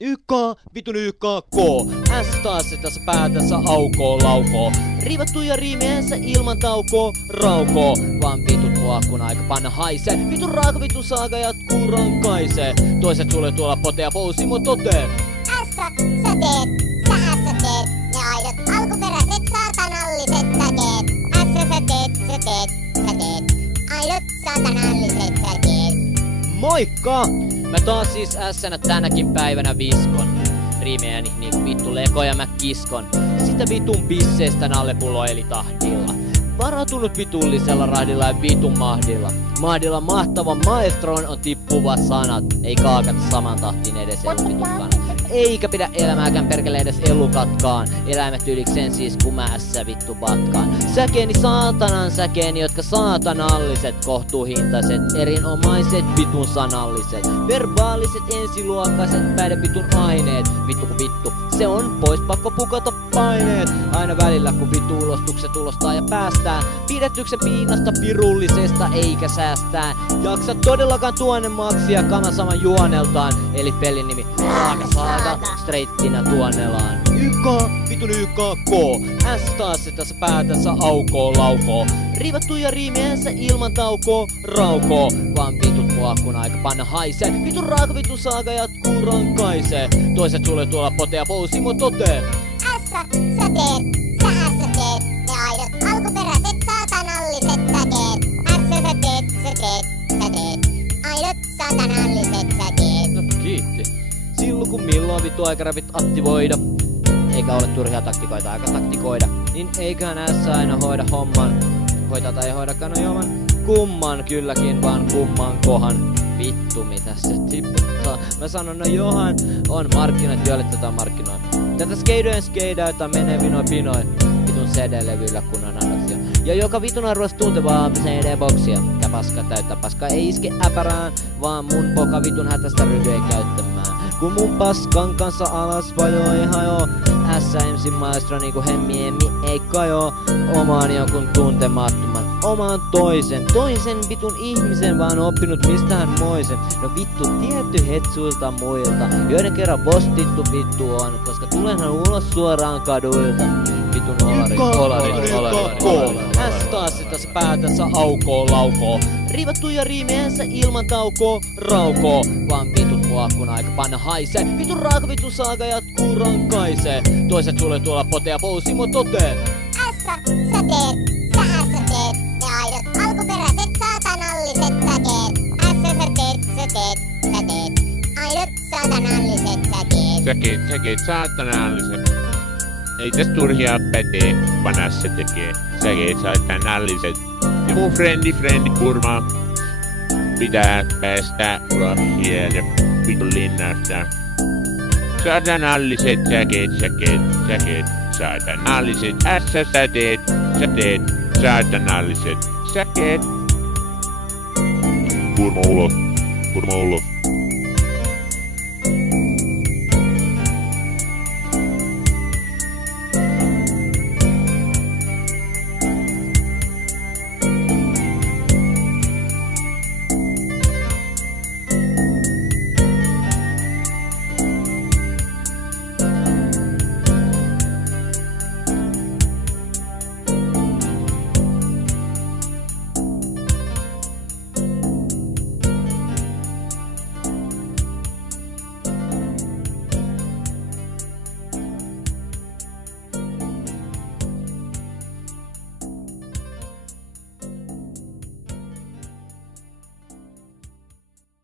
YK, vitun YKK. S taas se tässä päätänsä aukoo laukoo. Riivattuja riimiensä ilman taukoo, raukoo. Vaan vitut mua kun aika panna haisee. Vitun raaka vitun saaga jatkuu rankaisee. Toiset sulle tuolla potea pousimo totee. Sä teet ne aidot alkuperäiset saatanalliset säkeet. Sä teet aidot saatanalliset säkeet. Moikka! Mä taas siis ässänä tänäkin päivänä viskon. Riimejäni niinku vittu lekoja mä kiskon. Sitä vitun pisseestä nallepullo eli tahdilla. Varautunut vitullisella rahdilla ja vitun mahdilla. Mahdilla mahtavan maestroon on tippuva sanat. Ei kaakata saman tahtiin edes elukitutkaan. Eikä pidä elämääkään perkele edes elukatkaan. Eläimet ylikseen siis kun mä ässä vittu vatkaan. Säkeeni saatanan säkeeni, jotka saatanalliset, kohtuuhintaiset, erinomaiset vitun sanalliset, verbaaliset ensiluokkaiset päiden vitun aineet. Vittu ku vittu, se on pois pakko pukata paineet. Aina välillä kun vitu ulostukset ulostaa ja päästään pidetyksen piinasta pirullisesta eikä säästää. Jaksa todellakaan tuonne maksia kaman saman juoneltaan. Eli pelin nimi Raaka Saaga, streittinä tuonnelaan. YK, vitun YKK. S taas se tässä päätänsä aukoo laukoo. Riivattuja riimiensä ilman taukoo, raukoo. Vaan vitut mua kun aika panna haisee. Vitun raaka vitun saaga jatkuu rankaisee. Toiset sulle tuolla potea pousimo totee. Sä teet ne aidot alkuperäiset saatanalliset säkeet. Sä teet aidot saatanalliset säkeet. No kiitti. Silloin kun milloin vittu aikarapit aktivoida, eikä ole turhia taktikoita aika taktikoida, niin eiköhän ässä aina hoida homman. Hoita tai hoidakaan no joman kumman kylläkin vaan kumman kohan. Vittu mitä se tipputtaa. Mä sanon no johan on markkinat joille tätä markkinoin. Tätä skeidäytä menee vinoi pinoi. Vitun CD-levyillä kun on annoksia. Ja joka vitun arvois tuntevaa CD-boksia. Tää paska täyttä paskaa ei iske äpärään, vaan mun poka vitun hätästä ryhdyi käyttämään. Kun mun paskan kanssa alas vajoi hajoo. SMC maestro niinku hemmi ei kajo. Omaan jonkun tuntemattoman, omaan toisen vitun ihmisen vaan oppinut mistään moisen. No vittu tietty hetsuilta muilta, joiden kerran postittu vittu on, koska tulenhan ulos suoraan kaduilta. Vitun olari. S taas se tässä päätänsä aukoo laukoo. Riivattuja riimiensä ilman taukoo, raukoo. Vaan vitut mua kun aika panna haisee. Vitun raaka vitun saaga jatkuu rankaisee. Toiset sulle tuolla potea pousimo totee. Sä teet ne aidot alkuperäiset saatanalliset säkeet. Sä teet aidot saatanalliset säkeet. Säkeet saatanalliset. Ei täs turhia pätee, vaan se tekee. Säkeet saatanalliset. Ja mun frendi kurma pitää päästä ulos sieltä vitun linnasta. Saatanalliset säkeet. Saatanalliset säteet, saatanalliset säkeet. Kurma ulos.